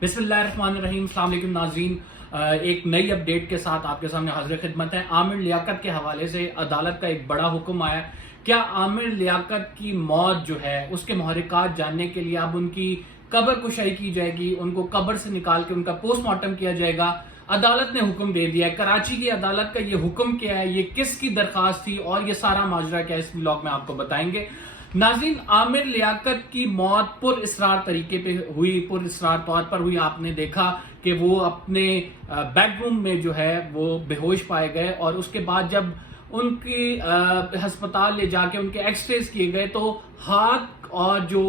بسم اللہ الرحمن الرحیم. السلام علیکم ناظرین. ایک نئی اپڈیٹ کے ساتھ آپ کے سامنے حاضر خدمت ہے. عامر لیاقت کے حوالے سے عدالت کا ایک بڑا حکم آیا. کیا عامر لیاقت کی موت جو ہے اس کے محرکات جاننے کے لیے اب ان کی قبر کشائی کی جائے گی, ان کو قبر سے نکال کے ان کا پوسٹ مارٹم کیا جائے گا. عدالت نے حکم دے دیا ہے. کراچی کی عدالت کا یہ حکم کیا ہے, یہ کس کی درخواست تھی اور یہ سارا ماجرا کیا ہے, اس ولاگ میں آپ کو بتائیں گے. ناظرین, عامر لیاقت کی موت پر اسرار طریقے پہ ہوئی, پر اسرار طور پر ہوئی. آپ نے دیکھا کہ وہ اپنے بیڈ روم میں جو ہے وہ بے ہوش پائے گئے, اور اس کے بعد جب ان کی ہسپتال لے جا کے ان کے ایکس ریز کیے گئے تو ہاتھ اور جو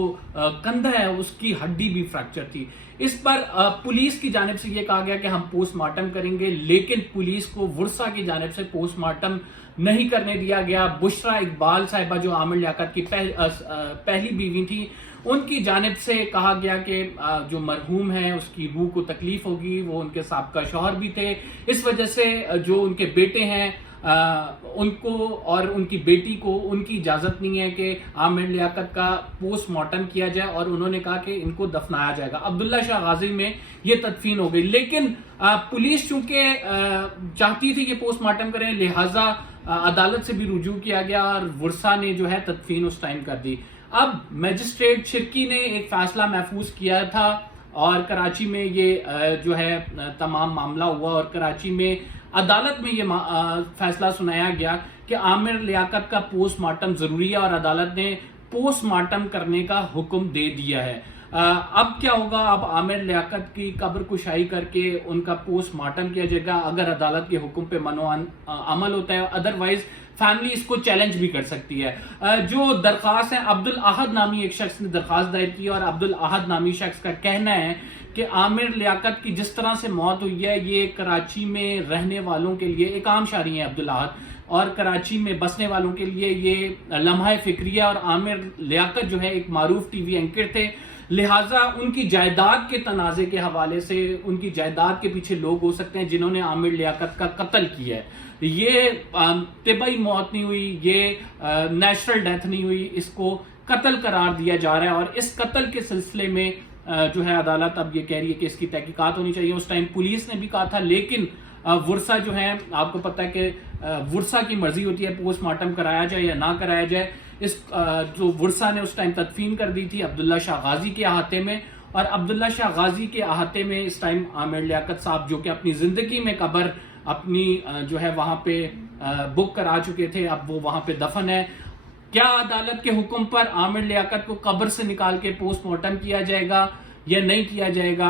کندھا ہے اس کی ہڈی بھی فریکچر تھی. اس پر پولیس کی جانب سے یہ کہا گیا کہ ہم پوسٹ مارٹم کریں گے, لیکن پولیس کو ورثہ کی جانب سے پوسٹ مارٹم نہیں کرنے دیا گیا. بشرا اقبال صاحبہ جو عامر لیاقت کی پہلی بیوی تھی, ان کی جانب سے کہا گیا کہ جو مرحوم ہے اس کی روح کو تکلیف ہوگی, وہ ان کے سابقہ شوہر بھی تھے, اس وجہ سے جو ان کے بیٹے ہیں ان کو اور ان کی بیٹی کو ان کی اجازت نہیں ہے کہ عامر لیاقت کا پوسٹ مارٹم کیا جائے, اور انہوں نے کہا کہ ان کو دفنایا جائے گا. عبداللہ شاہ غازی میں یہ تدفین ہو گئی, لیکن پولیس چونکہ چاہتی تھی کہ پوسٹ مارٹم کریں, لہٰذا عدالت سے بھی رجوع کیا گیا اور ورثہ نے جو ہے تدفین اس ٹائم کر دی. اب میجسٹریٹ شرکی نے ایک فیصلہ محفوظ کیا تھا اور کراچی میں یہ جو ہے تمام معاملہ ہوا, اور کراچی میں عدالت میں یہ فیصلہ سنایا گیا کہ عامر لیاقت کا پوسٹ مارٹم ضروری ہے, اور عدالت نے پوسٹ مارٹم کرنے کا حکم دے دیا ہے. اب کیا ہوگا, اب عامر لیاقت کی قبر کشائی کر کے ان کا پوسٹ مارٹم کیا جائے گا اگر عدالت کے حکم پہ منو عمل ہوتا ہے, ادروائز فیملی اس کو چیلنج بھی کر سکتی ہے. جو درخواست ہے, عبدالاحد نامی ایک شخص نے درخواست دائر کی, اور عبدالاحد نامی شخص کا کہنا ہے کہ عامر لیاقت کی جس طرح سے موت ہوئی ہے یہ کراچی میں رہنے والوں کے لیے ایک عام شہری ہے عبدالاحد, اور کراچی میں بسنے والوں کے لیے یہ لمحہ فکری ہے. اور عامر لیاقت جو ہے ایک معروف ٹی وی اینکر تھے, لہٰذا ان کی جائیداد کے تنازع کے حوالے سے ان کی جائیداد کے پیچھے لوگ ہو سکتے ہیں جنہوں نے عامر لیاقت کا قتل کیا ہے. یہ طبعی موت نہیں ہوئی, یہ نیچرل ڈیتھ نہیں ہوئی, اس کو قتل قرار دیا جا رہا ہے. اور اس قتل کے سلسلے میں جو ہے عدالت اب یہ کہہ رہی ہے کہ اس کی تحقیقات ہونی چاہیے. اس ٹائم پولیس نے بھی کہا تھا, لیکن ورثہ جو ہیں, آپ کو پتہ ہے کہ ورثہ کی مرضی ہوتی ہے پوسٹ مارٹم کرایا جائے یا نہ کرایا جائے. اس جو ورثہ نے اس ٹائم تدفین کر دی تھی عبداللہ شاہ غازی کے احاطے میں, اور عبداللہ شاہ غازی کے احاطے میں اس ٹائم عامر لیاقت صاحب جو کہ اپنی زندگی میں قبر اپنی جو ہے وہاں پہ بک کرا چکے تھے, اب وہ وہاں پہ دفن ہے. کیا عدالت کے حکم پر عامر لیاقت کو قبر سے نکال کے پوسٹ مارٹم کیا جائے گا یا نہیں کیا جائے گا,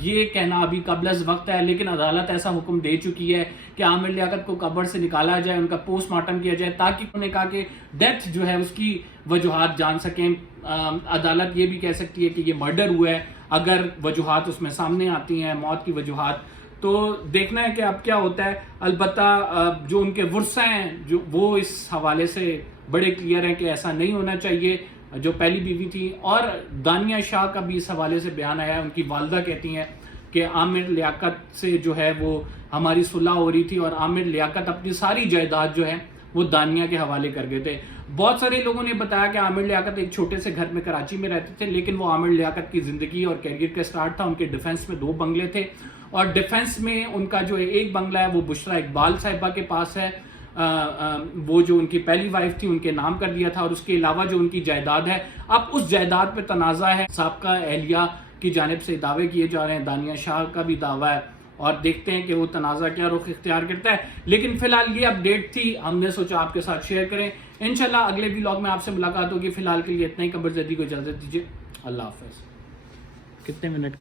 یہ کہنا ابھی قبل از وقت ہے, لیکن عدالت ایسا حکم دے چکی ہے کہ عامر لیاقت کو قبر سے نکالا جائے, ان کا پوسٹ مارٹم کیا جائے, تاکہ انہوں نے کہا کہ ڈیتھ جو ہے اس کی وجوہات جان سکیں. عدالت یہ بھی کہہ سکتی ہے کہ یہ مرڈر ہوا ہے اگر وجوہات اس میں سامنے آتی ہیں, موت کی وجوہات. تو دیکھنا ہے کہ اب کیا ہوتا ہے. البتہ جو ان کے ورثہ ہیں جو وہ اس حوالے سے بڑے کلیئر ہیں کہ ایسا نہیں ہونا چاہیے جو پہلی بیوی تھی. اور دانیہ شاہ کا بھی اس حوالے سے بیان آیا ہے, ان کی والدہ کہتی ہیں کہ عامر لیاقت سے جو ہے وہ ہماری صلح ہو رہی تھی, اور عامر لیاقت اپنی ساری جائیداد جو ہے وہ دانیہ کے حوالے کر گئے تھے. بہت سارے لوگوں نے بتایا کہ عامر لیاقت ایک چھوٹے سے گھر میں کراچی میں رہتے تھے, لیکن وہ عامر لیاقت کی زندگی اور کیریئر کا سٹارٹ تھا. ان کے ڈیفنس میں 2 بنگلے تھے, اور ڈیفنس میں ان کا جو ایک بنگلہ ہے وہ بشرا اقبال صاحبہ کے پاس ہے, وہ جو ان کی پہلی وائف تھی ان کے نام کر دیا تھا. اور اس کے علاوہ جو ان کی جائیداد ہے, اب اس جائیداد پہ تنازع ہے. سابقہ اہلیہ کی جانب سے دعوے کیے جا رہے ہیں, دانیہ شاہ کا بھی دعویٰ ہے, اور دیکھتے ہیں کہ وہ تنازع کیا رخ اختیار کرتا ہے. لیکن فی الحال یہ اپڈیٹ تھی, ہم نے سوچا آپ کے ساتھ شیئر کریں. انشاءاللہ اگلے ولاگ میں آپ سے ملاقات ہوگی. فی الحال کے لیے اتنا ہی, قبر زدی کو اجازت دیجیے. اللہ حافظ. کتنے منٹ